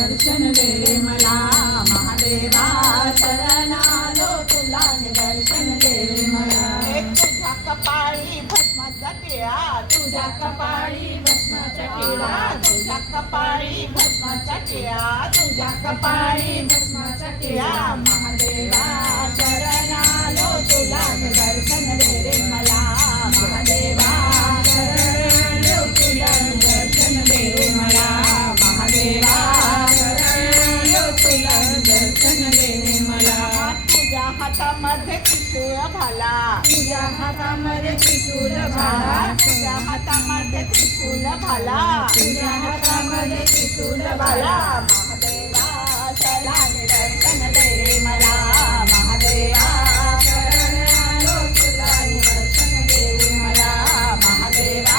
दर्शन दे मला महादेवा शरण आलो तुला दर्शन दे मला तुझ्या कपाळी भस्माचा टिळा तुझ्या कपाळी भस्माचा टिळा तुझ्या कपाळी भस्माचा टिळा तुझ्या कपाळी भस्माचा टिळा महादेवा शरण आलो तुला दर्शन दे रे मला महादेवा शरण आलो तुला दर्शन दे रे मला महादेवा शरण आलो तुला दर्शन दे रे मला तुझ्या हातामध्ये त्रिशूळ भाला तुझ्या हातामध्ये त्रिशूल भाला तुझ्या हातामध्ये त्रिशूल भाला तुझ्या हातामध्ये त्रिशूल भाला महादेवा शरण दर्शन दे रे मला महादेवा शरण आलो तुला दर्शन दे रे मला महादेवा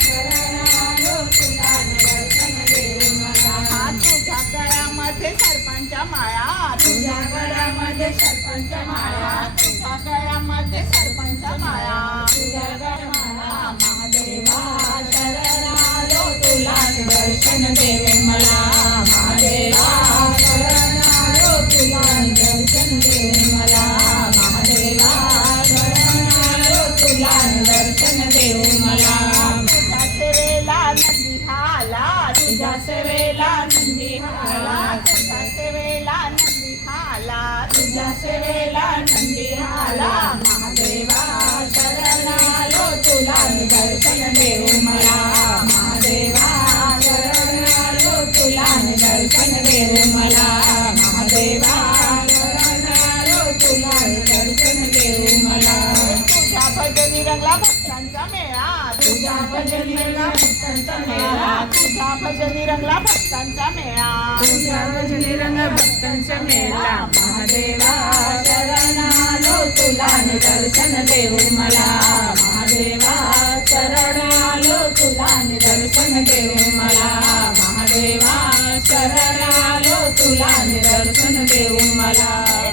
शरण आलो तुला दर्शन दे रे मला तुझ्या गळ्यामध्ये सर्पांच्या माळा तुझ्या गळ्यामध्ये सर्पांच्या माळा तुझ्या गळ्यामध्ये सर्पांच्या माळा तुझ्या गळ्याला महादेवा शरण आलो तुला दर्शन दे रे मला महादेवा शरण आलो तुला दर्शन दे रे मला महादेवा शरण आलो तुला दर्शन दे रे मला तुझ्या सेवेला नंदी आला तुझ्या सेवेला नंदी आला तुझ्या सेवेला नंदी आला तुझ्या सेवेला नंदी आला महादेवा शरण आलो तुला दर्शन दे रे मला महादेवा शरण आलो तुला दर्शन दे रे मला महादेवा शरण आलो तुला दर्शन दे रे मला तुझ्या भजनी रंगला भक्तांचा मेळा तुझ्या भजनी रंगला भक्तांचा मेळा तुझ्या भजनी रंगला भक्तांचा मेळा तुझ्या भजनी रंग भक्तांचा मेळा महादेवा शरण आलो तुला दर्शन दे रे मला महादेवा शरण आलो तुला दर्शन दे रे मला महादेवा शरण आलो तुला दर्शन दे रे मला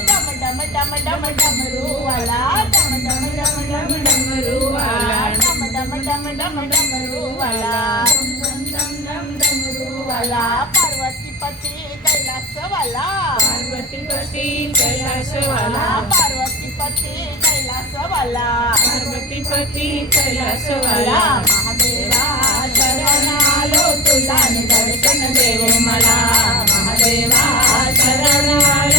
डम डम डम डम डमरूवाला डम डम डम डम डमरूवाला डम डम डम डम डमरूवाला डम डम डम डमरूवाला पार्वतीपती कैलासवाला पार्वतीपती कैलासवाला पार्वतीपती कैलासवाला पार्वतीपती कैलासवाला महादेवा शरण आलो तुला दर्शन दे रे मला महादेवा शरण आलो